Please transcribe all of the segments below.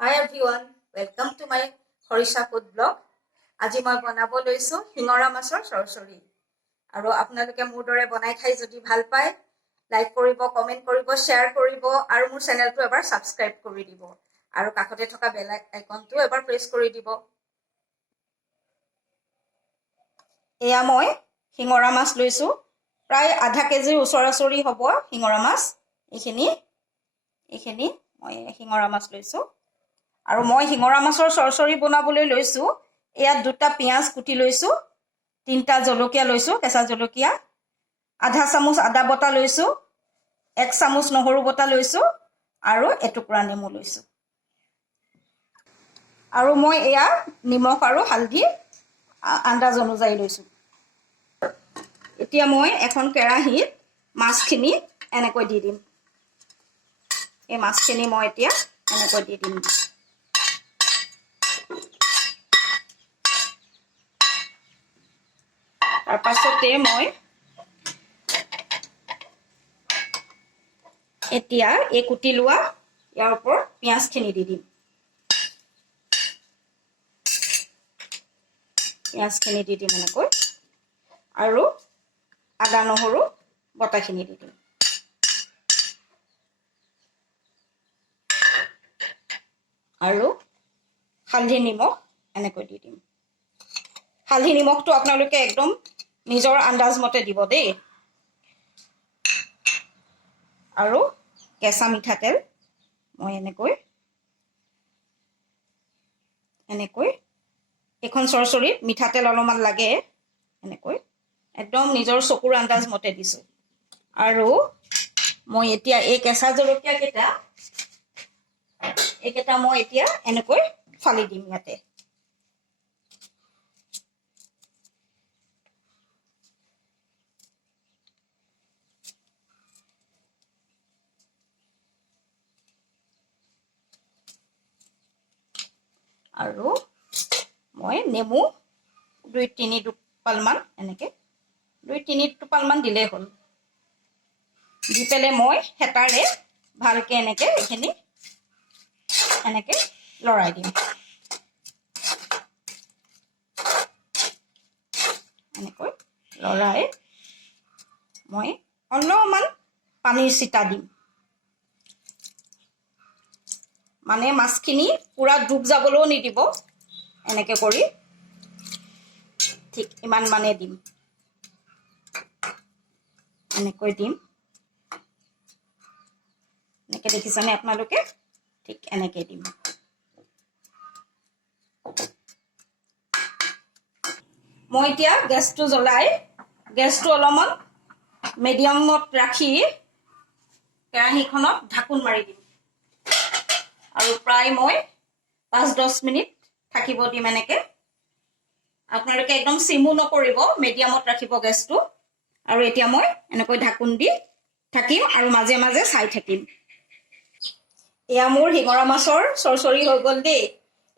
Hi everyone, welcome to my Khorisa food vlog. আজি মই বনাব লৈছো হিঙৰা মাছৰ চৰচৰি আৰু আপোনালোকে মোৰ দৰে বনাই খাই যদি ভাল পায় লাইক কৰিব কমেন্ট কৰিব শেয়াৰ কৰিব আৰু মোৰ চেনেলটো এবাৰ সাবস্ক্ৰাইব কৰি দিব আৰু কাষতে থকা বেল আইকনটো এবাৰ প্ৰেছ কৰি দিব এয়া মই হিঙৰা মাছ লৈছো প্ৰায় আধা কেজিৰ ওচৰাচৰি হ'ব হিঙৰা মাছ এইখিনি মই হিঙৰা মাছ লৈছো আৰু মই হিঙৰা মাছৰ চৰচৰি বনাবলৈ লৈছো ইয়াত দুটা পিয়াজ কুটি লৈছো তিনটা জলকীয়া লৈছো কেঁচা জলকীয়া আধা চামুচ আদা বটা লৈছো 1 চামুচ নহৰু বটা লৈছো আৰু এটুকুৰা নেমু লৈছো আৰু মই এয়া নিমখ আৰু হালধি আন্দাজ অনুযায়ী লৈছো এতিয়া মই এখন কেৰাহীত মাছখিনি এনেকৈ দি দিম এই মাছখিনি মই এতিয়া এনেকৈ দি দিম তাৰ পাছতে মই এতিয়া এই কুটি লোৱা ইয়াৰ ওপৰত পিয়াজখিনি দি দিম এনেকৈ আৰু আদা নহৰু বটাখিনি দি দিম আৰু হালধি নিমখ এনেকৈ দি দিম হালধি নিমখটো আপোনালোকে একদম নিজৰ আন্দাজ মতে দিব দেই আৰু কেঁচা মিঠাতেল মই এনেকৈ এখন চৰচৰিত মিঠাতেল অলপমান লাগে এনেকৈ একদম নিজৰ চকুৰ আন্দাজ মতে দিছো আৰু মই এতিয়া এই কেঁচা জলকীয়া কেইটা মই এতিয়া এনেকৈ ফালি দিম ইয়াতে আৰু মই নেমু 2-3 টোপালমান এনেকে 2-3 টোপালমান দিলেই হ'ল দি পেলাই মই হেতাৰে ভালকে এনেকে লৰাই দিম এনেকৈ লৰাই মই অলপমান পানীৰ ছিটা দিম মানে মাছখিনি পুৰা ডুব যাবলৈও নিদিব এনেকে কৰি ঠিক ইমান মানে দিম এনেকৈ দিম এনেকে দেখিছানে আপোনালোকে ঠিক এনেকে দিম মই এতিয়া গেছটো জ্বলাই গেছটো অলপমান মিডিয়ামত ৰাখি কেৰাহীখনত ঢাকোন মাৰি দিম আৰু প্ৰায় মই 5-10 মিনিট থাকিব দিম এনেকে আপোনালোকে একদম সিমু নকৰিব মিডিয়ামত ৰাখিব গেছটো আৰু এতিয়া মই এনেকৈ ঢাকোন দি থাকিম আৰু মাজে মাজে চাই থাকিম এয়া মোৰ হিঙৰা মাছৰ চৰচৰি হৈ গ'ল দেই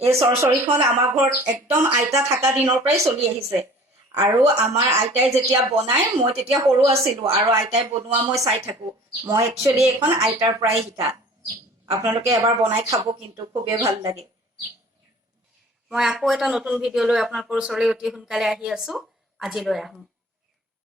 এই চৰচৰিখন আমাৰ ঘৰত একদম আইতা থকা দিনৰ পৰাই চলি আহিছে আৰু আমাৰ আইতাই যেতিয়া বনাই মই তেতিয়া সৰু আছিলো আৰু আইতাই বনোৱা মই চাই থাকো মই একচুয়ালি এখন আইতাৰ পৰাই শিকা আপোনালোকে এবাৰ বনাই খাব কিন্তু খুবেই ভাল লাগে মই আকৌ এটা নতুন ভিডিঅ লৈ আপোনালোকৰ ওচৰলৈ অতি সোনকালে আহি আছো আজিলৈ আহোঁ